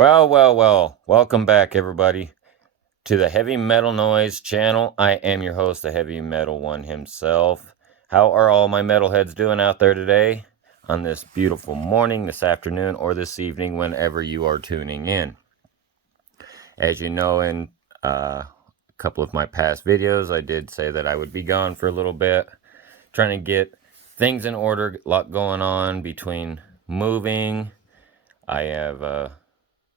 Well, welcome back, everybody, to the Heavy Metal Noise channel. I am your host, the Heavy Metal One himself. How are all my metalheads doing out there today on this beautiful morning, this afternoon, or this evening, whenever you are tuning in? As you know, in a couple of my past videos, I did say that I would be gone for a little bit, trying to get things in order, a lot going on between moving. I have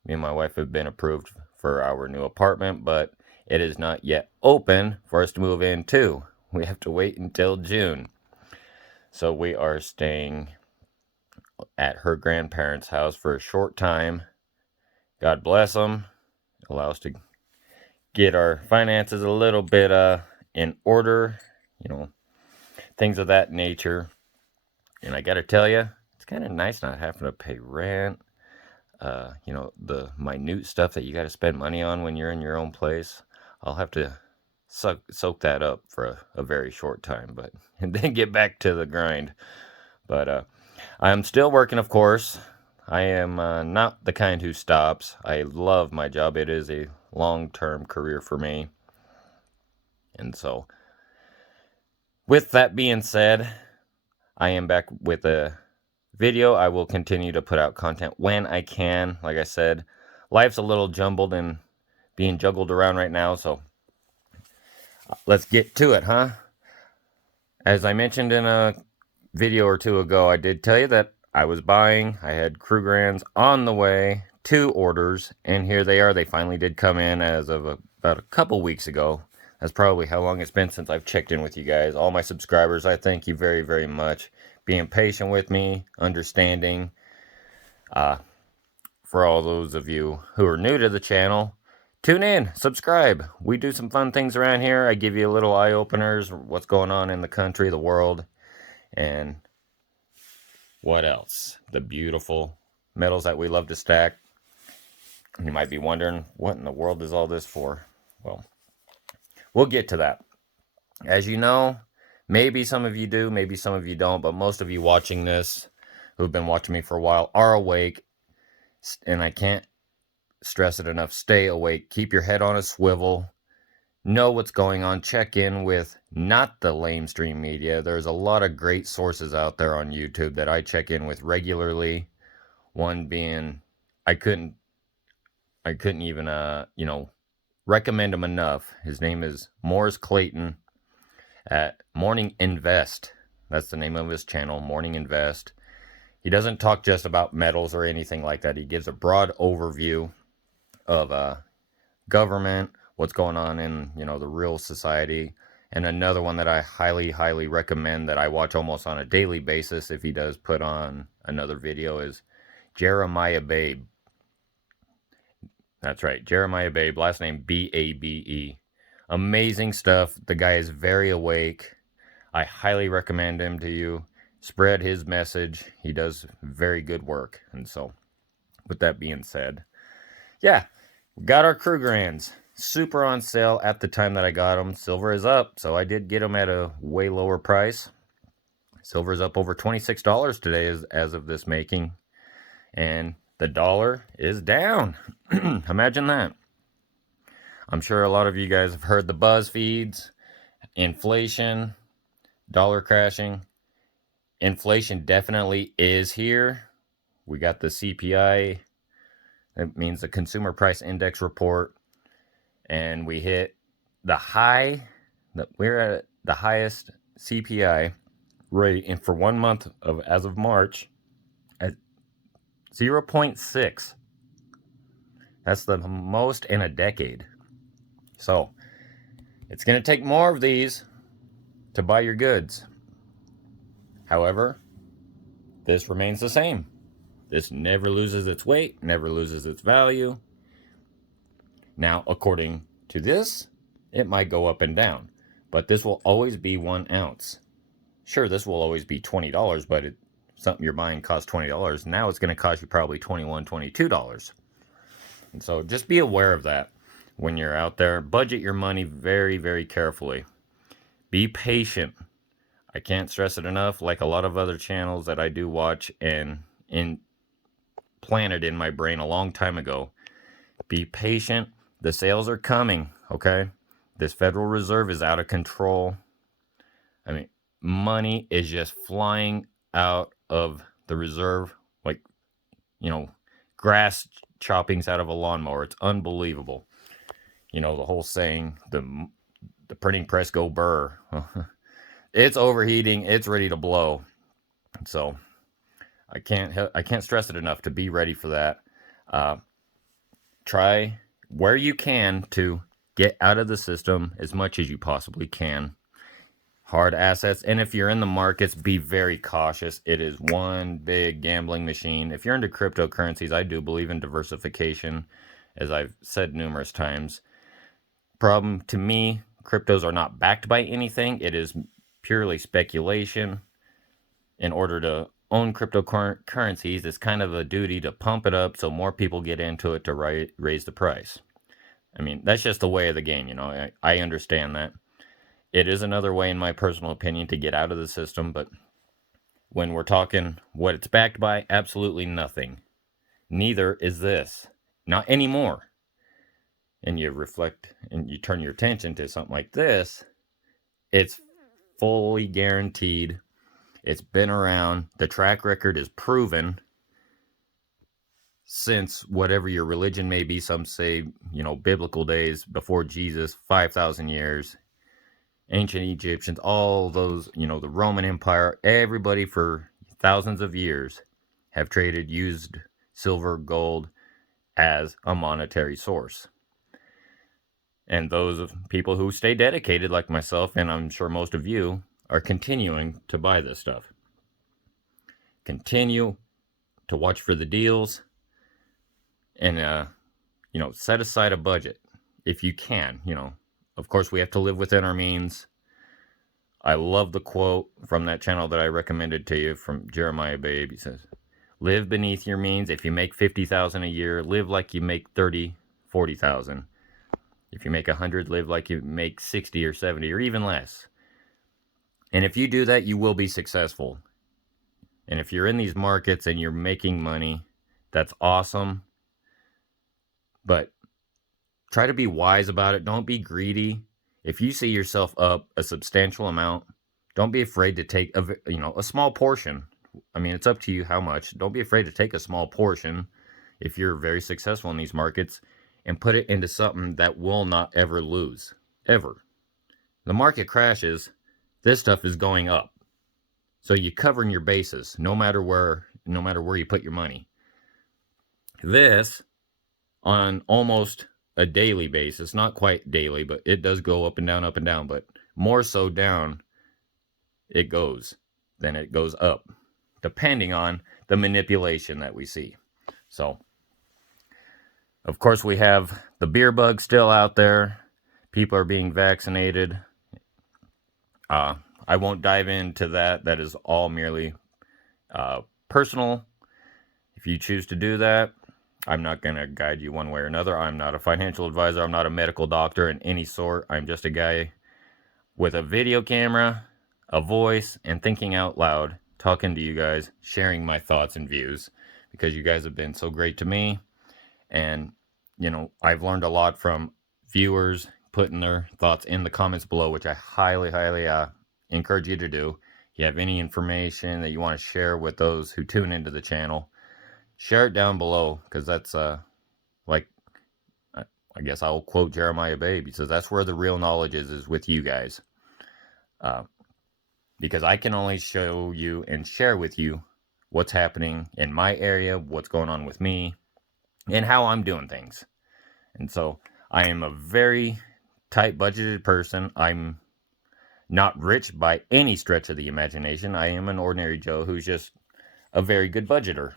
me and my wife have been approved for our new apartment, but it is not yet open for us to move into. We have to wait until June. So we are staying at her grandparents' house for a short time. God bless them. Allow us to get our finances a little bit in order, things of that nature. And I got to tell you, it's kind of nice not having to pay rent. The minute stuff that you got to spend money on when you're in your own place. I'll have to soak that up for a very short time, but and then get back to the grind. But I'm still working, of course. I am not the kind who stops. I love my job. It is a long-term career for me. And so, with that being said, I am back with a video. I will continue to put out content when I can. Like I said, life's a little jumbled and being juggled around right now, so let's get to it, huh? As I mentioned in a video or two ago, I did tell you that I was buying. I had Krugerrands on the way, 2 orders, and here they are. They finally did come in as of about a couple weeks ago. That's probably how long it's been since I've checked in with you guys. All my subscribers, I thank you very, very much. Being patient with me, understanding. For all those of you who are new to the channel, tune in, subscribe. We do some fun things around here. I give you little eye openers, what's going on in the country, the world, and what else? The beautiful metals that we love to stack. You might be wondering, what in the world is all this for? Well, we'll get to that. As you know, maybe some of you do, maybe some of you don't, but most of you watching this, who've been watching me for a while, are awake, and I can't stress it enough. Stay awake. Keep your head on a swivel. Know what's going on. Check in with not the lamestream media. There's a lot of great sources out there on YouTube that I check in with regularly. One being, I couldn't even recommend him enough. His name is Morris Clayton at Morning Invest. That's the name of his channel, Morning Invest. He doesn't talk just about metals or anything like that. He gives a broad overview of government, what's going on in the real society. And another one that I highly recommend that I watch almost on a daily basis if he does put on another video is Jeremiah Babe. That's right, Jeremiah Babe, last name Babe. Amazing stuff. The guy is very awake. I highly recommend him to you. Spread his message. He does very good work. And so, with that being said, yeah, we got our Krugerrands. Super on sale at the time that I got them. Silver is up, so I did get them at a way lower price. Silver is up over $26 today as of this making. And the dollar is down. Imagine that. I'm sure a lot of you guys have heard the buzz feeds. Inflation, dollar crashing. Inflation definitely is here. We got the CPI. That means the Consumer Price Index report. And we hit the high. We're at the highest CPI rate in for 1 month as of March at 0.6. That's the most in a decade. So it's going to take more of these to buy your goods. However, this remains the same. This never loses its weight, never loses its value. Now, according to this, it might go up and down, but this will always be 1 ounce. Sure, this will always be $20, but something you're buying costs $20. Now it's going to cost you probably $21, $22. And so just be aware of that when you're out there. Budget your money very, very carefully. Be patient. I can't stress it enough, like a lot of other channels that I do watch and planted in my brain a long time ago. Be patient. The sales are coming, okay? This Federal Reserve is out of control. I mean, money is just flying out of the reserve like, grass choppings out of a lawnmower. It's unbelievable. The whole saying, the printing press go burr. It's overheating. It's ready to blow. So I can't stress it enough to be ready for that. Try where you can to get out of the system as much as you possibly can. Hard assets, and if you're in the markets, be very cautious. It is one big gambling machine. If you're into cryptocurrencies, I do believe in diversification, as I've said numerous times. Problem to me, cryptos are not backed by anything. It is purely speculation. In order to own cryptocurrencies, it's kind of a duty to pump it up so more people get into it to raise the price. I mean, that's just the way of the game, I understand that. It is another way, in my personal opinion, to get out of the system, but when we're talking what it's backed by, absolutely nothing. Neither is this. Not anymore. And you reflect and you turn your attention to something like this, it's fully guaranteed. It's been around. The track record is proven since whatever your religion may be. Some say, biblical days before Jesus, 5,000 years. Ancient Egyptians, all those, the Roman Empire, everybody for thousands of years have used silver, gold as a monetary source. And those people who stay dedicated, like myself, and I'm sure most of you, are continuing to buy this stuff. Continue to watch for the deals and, set aside a budget if you can. Of course, we have to live within our means. I love the quote from that channel that I recommended to you from Jeremiah Babe. He says, live beneath your means. If you make $50,000 a year, live like you make 30, 40,000. If you make 100, live like you make 60 or 70 or even less. And if you do that, you will be successful. And if you're in these markets and you're making money, that's awesome. But try to be wise about it. Don't be greedy. If you see yourself up a substantial amount, don't be afraid to take a small portion. I mean, it's up to you how much. Don't be afraid to take a small portion if you're very successful in these markets and put it into something that will not ever lose. Ever. The market crashes, this stuff is going up. So you're covering your bases no matter where you put your money. This, on almost a daily basis, not quite daily, but it does go up and down, but more so down it goes than it goes up, depending on the manipulation that we see. So, of course, we have the beer bug still out there. People are being vaccinated. I won't dive into that. That is all merely personal. If you choose to do that, I'm not going to guide you one way or another. I'm not a financial advisor. I'm not a medical doctor in any sort. I'm just a guy with a video camera, a voice, and thinking out loud, talking to you guys, sharing my thoughts and views, because you guys have been so great to me. And, I've learned a lot from viewers putting their thoughts in the comments below, which I highly, highly encourage you to do. If you have any information that you want to share with those who tune into the channel, share it down below, because that's I guess I'll quote Jeremiah Babe. He says that's where the real knowledge is with you guys. Because I can only show you and share with you what's happening in my area, what's going on with me, and how I'm doing things. And so I am a very tight budgeted person. I'm not rich by any stretch of the imagination. I am an ordinary Joe who's just a very good budgeter.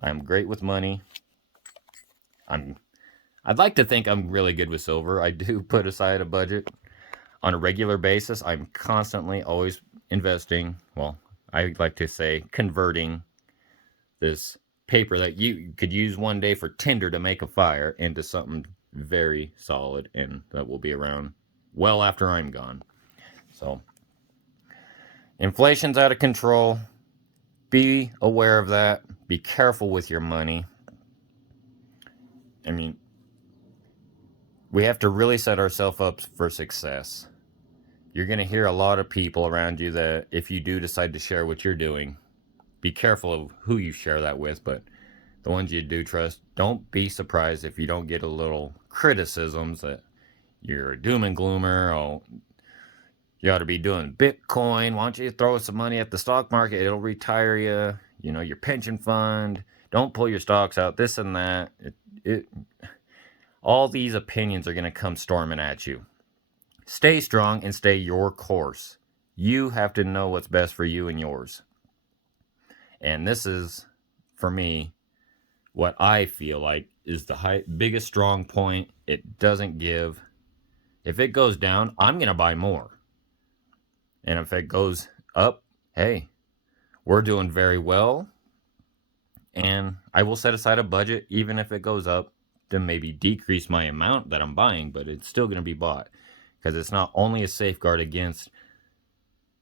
I'm great with money. I'd like to think I'm really good with silver. I do put aside a budget on a regular basis. I'm constantly always investing. Well, I like to say converting this paper that you could use one day for tinder to make a fire into something very solid and that will be around well after I'm gone. So, inflation's out of control. be aware of that. Be careful with your money. I mean, we have to really set ourselves up for success. You're going to hear a lot of people around you that if you do decide to share what you're doing, be careful of who you share that with, but the ones you do trust, don't be surprised if you don't get a little criticisms that you're a doom and gloomer. Oh, you ought to be doing Bitcoin. Why don't you throw some money at the stock market? It'll retire you. You know, your pension fund. Don't pull your stocks out. This and that. All these opinions are going to come storming at you. Stay strong and stay your course. You have to know what's best for you and yours. And this is, for me, what I feel like is the biggest strong point. It doesn't give. If it goes down, I'm going to buy more. And if it goes up, hey, we're doing very well. And I will set aside a budget, even if it goes up, to maybe decrease my amount that I'm buying, but it's still going to be bought. Because it's not only a safeguard against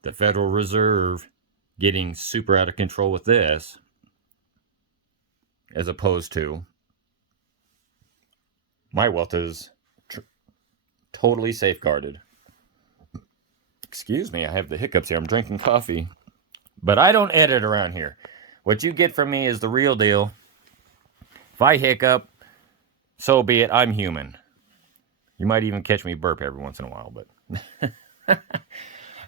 the Federal Reserve getting super out of control with this, as opposed to my wealth is totally safeguarded. Excuse me, I have the hiccups here. I'm drinking coffee. But I don't edit around here. What you get from me is the real deal. If I hiccup, so be it. I'm human. You might even catch me burp every once in a while, but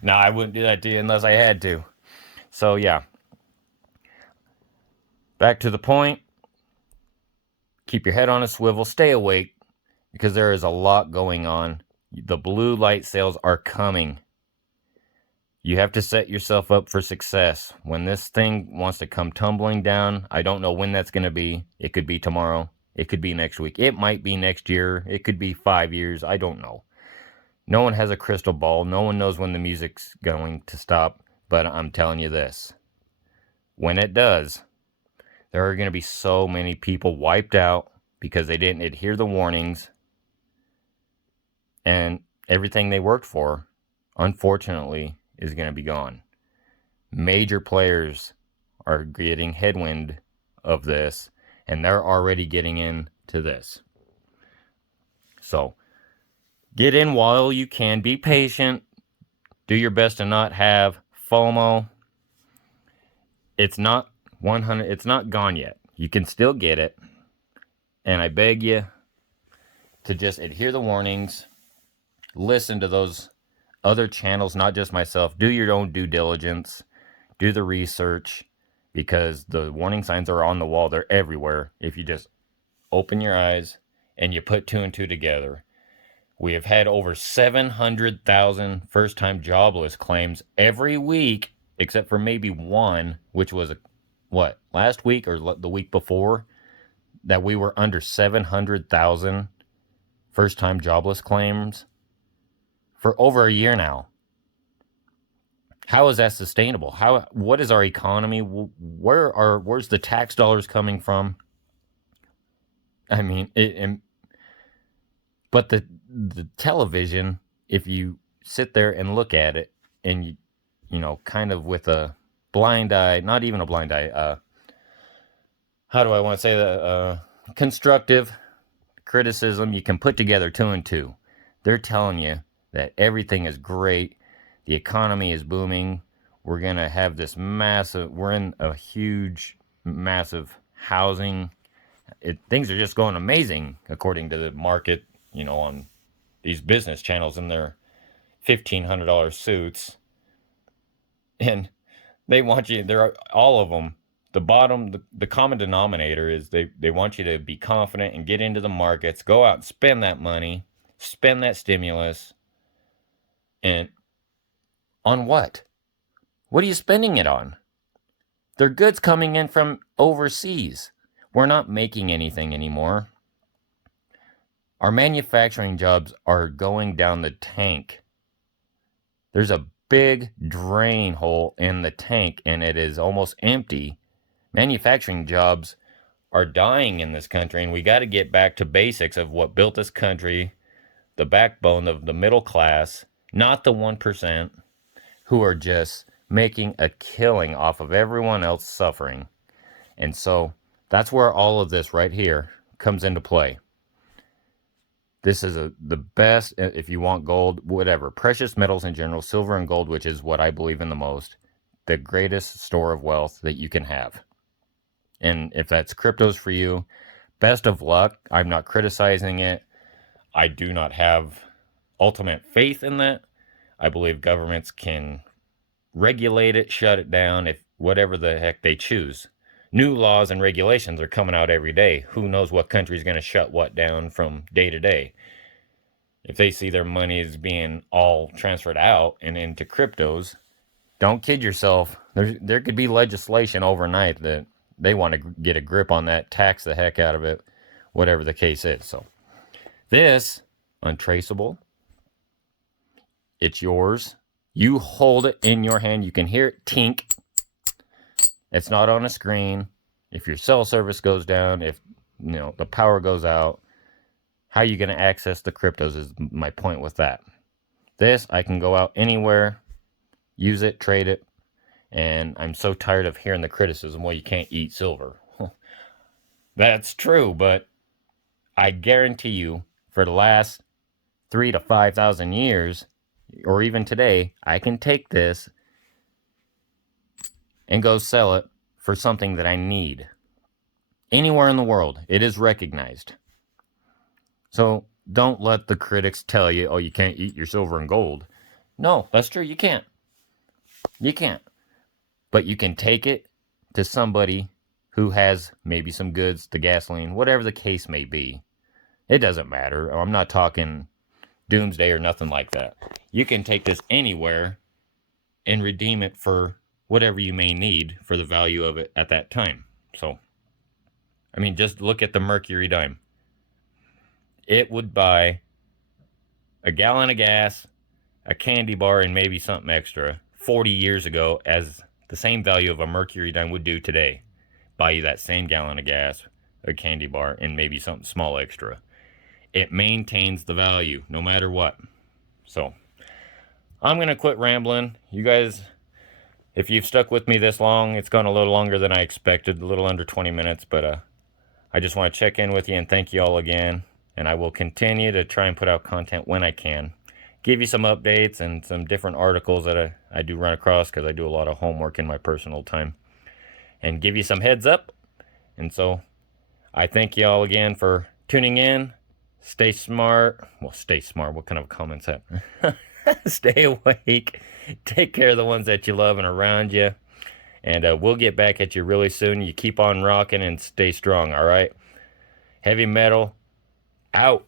no, I wouldn't do that to you unless I had to. So yeah, back to the point. Keep your head on a swivel. Stay awake, because there is a lot going on. The blue light sales are coming. You have to set yourself up for success. When this thing wants to come tumbling down, I don't know when that's going to be. It could be tomorrow. It could be next week. It might be next year. It could be 5 years. I don't know. No one has a crystal ball. No one knows when the music's going to stop. But I'm telling you this. When it does, there are going to be so many people wiped out because they didn't adhere the warnings. And everything they worked for, unfortunately, is going to be gone. Major players are getting headwind of this, and they're already getting into this. So, get in while you can. Be patient. Do your best to not have FOMO. It's not 100. It's not gone yet. You can still get it. And I beg you to just adhere the warnings. Listen to those other channels, not just myself. Do your own due diligence. Do the research, because the warning signs are on the wall. They're everywhere. If you just open your eyes and you put two and two together. We have had over 700,000 first-time jobless claims every week, except for maybe one, which was, last week or the week before, that we were under 700,000 first-time jobless claims for over a year now. How is that sustainable? What is our economy? Where's the tax dollars coming from? I mean, but the television, if you sit there and look at it, and you know, kind of with a blind eye, not even a blind eye, how do I want to say that? Constructive criticism, you can put together two and two. They're telling you that everything is great. The economy is booming. We're going to have this we're in a huge, massive housing. Things are just going amazing according to the market, you know, on these business channels in their $1,500 suits. And they want you, they're all of them. The common denominator is they want you to be confident and get into the markets, go out and spend that money, spend that stimulus. And on what? What are you spending it on? They're goods coming in from overseas. We're not making anything anymore. Our manufacturing jobs are going down the tank. There's a big drain hole in the tank, and it is almost empty. Manufacturing jobs are dying in this country, and we got to get back to basics of what built this country, the backbone of the middle class, not the 1% who are just making a killing off of everyone else suffering. And so that's where all of this right here comes into play. This is the best, if you want gold, whatever, precious metals in general, silver and gold, which is what I believe in the most, the greatest store of wealth that you can have. And if that's cryptos for you, best of luck. I'm not criticizing it. I do not have ultimate faith in that. I believe governments can regulate it, shut it down, if whatever the heck they choose. New laws and regulations are coming out every day. Who knows what country's going to shut what down from day to day? If they see their money is being all transferred out and into cryptos, don't kid yourself. There could be legislation overnight that they want to get a grip on that, tax the heck out of it, whatever the case is. So this, untraceable, it's yours. You hold it in your hand. You can hear it tink. It's not on a screen. If your cell service goes down, if the power goes out, how are you going to access the cryptos is my point with that. This, I can go out anywhere, use it, trade it, and I'm so tired of hearing the criticism, well, you can't eat silver. That's true, but I guarantee you, for the last 3,000 to 5,000 years, or even today, I can take this and go sell it for something that I need. Anywhere in the world, it is recognized. So don't let the critics tell you, oh, you can't eat your silver and gold. No, that's true, you can't. You can't. But you can take it to somebody who has maybe some goods, the gasoline, whatever the case may be. It doesn't matter. I'm not talking doomsday or nothing like that. You can take this anywhere and redeem it for whatever you may need for the value of it at that time. So, I mean, just look at the mercury dime. It would buy a gallon of gas, a candy bar, and maybe something extra 40 years ago as the same value of a mercury dime would do today. Buy you that same gallon of gas, a candy bar, and maybe something small extra. It maintains the value no matter what. So, I'm going to quit rambling. You guys, if you've stuck with me this long, it's gone a little longer than I expected, a little under 20 minutes, but I just want to check in with you and thank you all again. And I will continue to try and put out content when I can. Give you some updates and some different articles that I do run across because I do a lot of homework in my personal time. And give you some heads up. And so I thank you all again for tuning in. Stay smart. Well, stay smart. What kind of comments that? Stay awake. Take care of the ones that you love and around you. And we'll get back at you really soon. You keep on rocking and stay strong, all right? Heavy metal out.